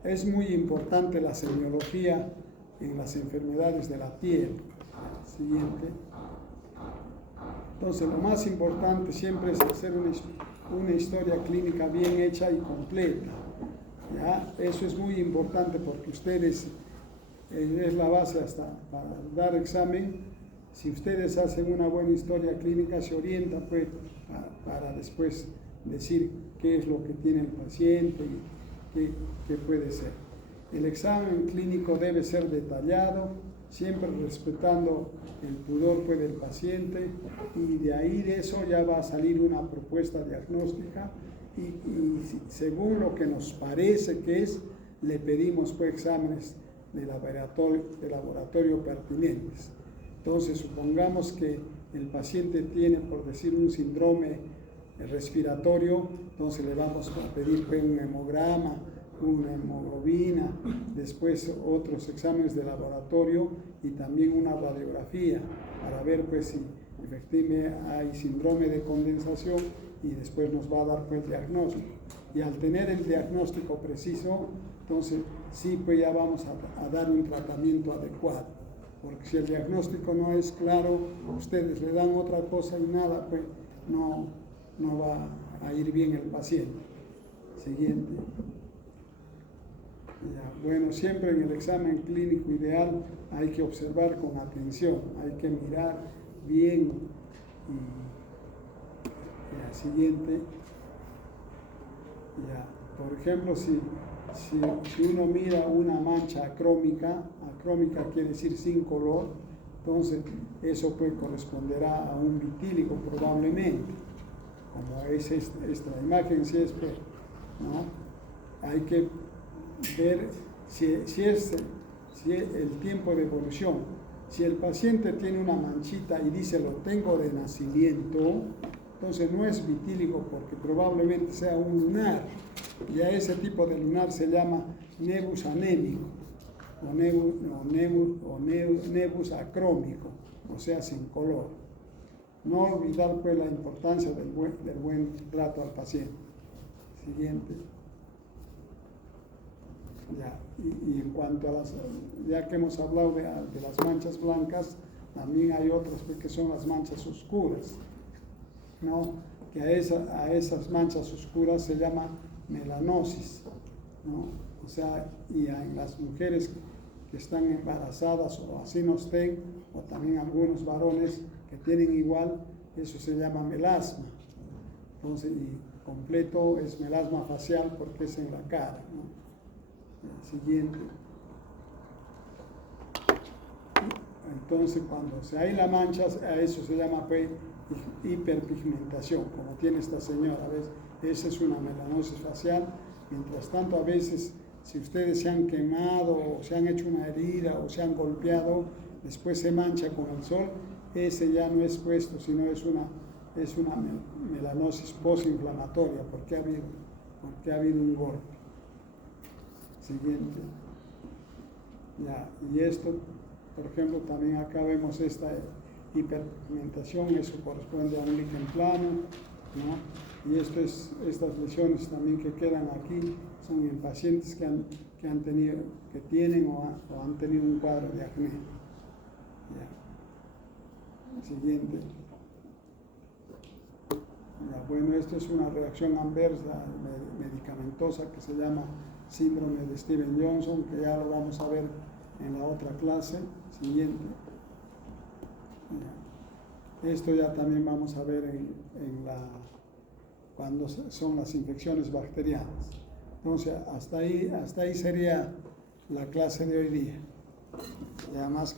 es muy importante la semiología en las enfermedades de la piel. Siguiente. Entonces lo más importante siempre es hacer una historia clínica bien hecha y completa. ¿Ya? Eso es muy importante porque ustedes, es la base hasta para dar examen. Si ustedes hacen una buena historia clínica, se orienta pues para después decir qué es lo que tiene el paciente y qué puede ser. El examen clínico debe ser detallado, siempre respetando el pudor pues, del paciente, y de ahí de eso ya va a salir una propuesta diagnóstica y según lo que nos parece que es, le pedimos pues exámenes de laboratorio pertinentes. Entonces supongamos que el paciente tiene, por decir, un síndrome respiratorio, entonces le vamos a pedir pues, un hemograma, una hemoglobina, después otros exámenes de laboratorio y también una radiografía para ver pues si efectivamente hay síndrome de condensación, y después nos va a dar pues el diagnóstico. Y al tener el diagnóstico preciso, entonces sí pues ya vamos a dar un tratamiento adecuado, porque si el diagnóstico no es claro, ustedes le dan otra cosa y nada, pues no va a ir bien el paciente. Siguiente. Ya, bueno, siempre en el examen clínico ideal hay que observar con atención, hay que mirar bien. Y siguiente. Ya, por ejemplo, si uno mira una mancha acrómica quiere decir sin color, entonces eso pues corresponderá a un vitíligo probablemente, como es esta imagen, si es pues, ¿no? Hay que ver si es el tiempo de evolución. Si el paciente tiene una manchita y dice lo tengo de nacimiento, entonces no es vitíligo porque probablemente sea un lunar. Y a ese tipo de lunar se llama nevus anémico o nevus acrómico, o sea, sin color. No olvidar pues la importancia del buen trato al paciente. Siguiente. Ya, y en cuanto a ya que hemos hablado de las manchas blancas, también hay otras que son las manchas oscuras, ¿no? Que a esas manchas oscuras se llama melanosis, ¿no? O sea, y en las mujeres que están embarazadas o así no estén, o también algunos varones que tienen igual, eso se llama melasma. Entonces, y completo es melasma facial porque es en la cara, ¿no? Siguiente. Entonces, cuando hay la mancha, a eso se llama pues, hiperpigmentación, como tiene esta señora, ¿ves? Esa es una melanosis facial. Mientras tanto, a veces, si ustedes se han quemado, o se han hecho una herida, o se han golpeado, después se mancha con el sol, ese ya no es puesto, sino es una melanosis postinflamatoria, porque ha habido un golpe. Siguiente. Ya, y esto, por ejemplo, también acá vemos esta hiperpigmentación, eso corresponde a un líquen plano, ¿no? Y estas lesiones también que quedan aquí son en pacientes que tienen o han tenido un cuadro de acné. Ya. Siguiente. Ya, bueno, esto es una reacción adversa medicamentosa que se llama síndrome de Stevens-Johnson, que ya lo vamos a ver en la otra clase. Siguiente. Ya. Esto ya también vamos a ver cuando son las infecciones bacterianas. Entonces, hasta ahí sería la clase de hoy día. Y además